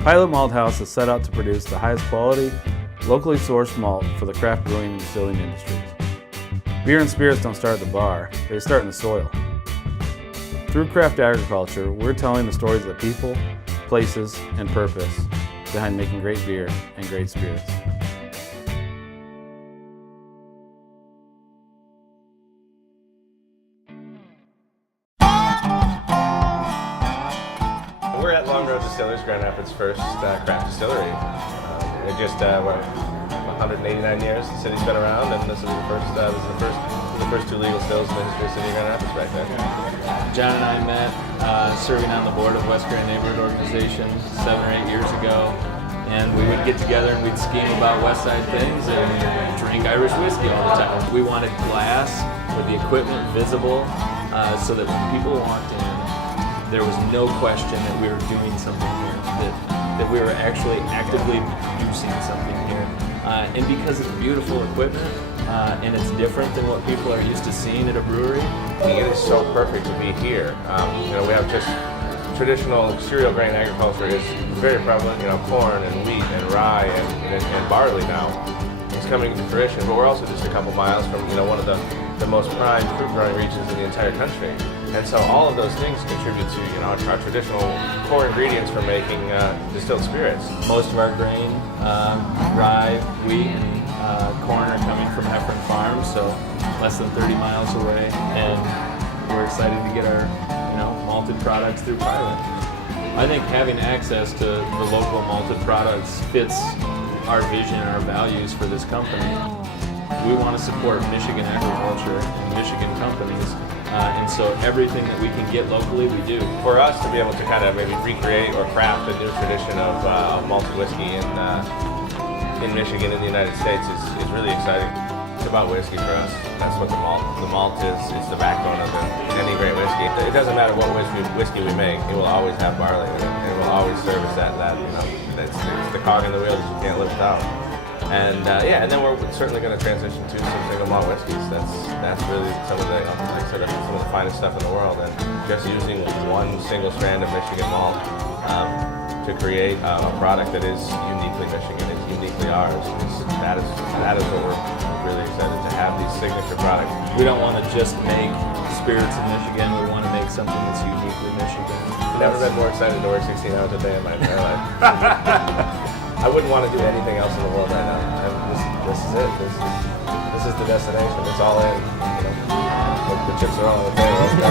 Pilot Malt House is set out to produce the highest quality, locally sourced malt for the craft brewing and distilling industries. Beer and spirits don't start at the bar, they start in the soil. Through craft agriculture, we're telling the stories of the people, places, and purpose behind making great beer and great spirits. We're at Long Road Distillers, Grand Rapids' first craft distillery. It just, 189 years the city's been around, and this is the first two legal stills in the history of the city of Grand Rapids back then. John and I met serving on the board of West Grand Neighborhood Organization 7 or 8 years ago, and we would get together and we'd scheme about West Side things and drink Irish whiskey all the time. We wanted glass with the equipment visible so that when people walked in, there was no question that we were doing something here, that we were actually actively producing something here. And because it's beautiful equipment and it's different than what people are used to seeing at a brewery. It is so perfect to be here. We have just traditional cereal grain agriculture is very prevalent. Corn and wheat and rye and barley now is coming to fruition. But we're also just a couple miles from one of the most prime fruit growing regions in the entire country. And so all of those things contribute to our traditional core ingredients for making distilled spirits. Most of our grain, rye, wheat, and corn are coming from Heffron Farms, so less than 30 miles away. And we're excited to get our malted products through Pilot. I think having access to the local malted products fits our vision and our values for this company. We want to support Michigan agriculture and Michigan companies. And so everything that we can get locally, we do. For us to be able to kind of maybe recreate or craft a new tradition of malted whiskey in Michigan in the United States is really exciting. It's about whiskey for us. That's what the malt is. It's the backbone of any great whiskey. It doesn't matter what whiskey we make. It will always have barley in it. It will always serve as it's the cog in the wheel that you can't live without. And and then we're certainly going to transition to some single malt whiskeys. That's really some of the finest stuff in the world. And just using one single strand of Michigan malt to create a product that is uniquely Michigan, it's uniquely ours. That is what we're really excited to have, these signature products. We don't want to just make spirits in Michigan. We want to make something that's uniquely Michigan. I've never been more excited to work 16 hours a day in my entire life. I wouldn't want to do anything else in the world right now. This is it. This is the destination. It's all in. The chips are all on the table. Let's go.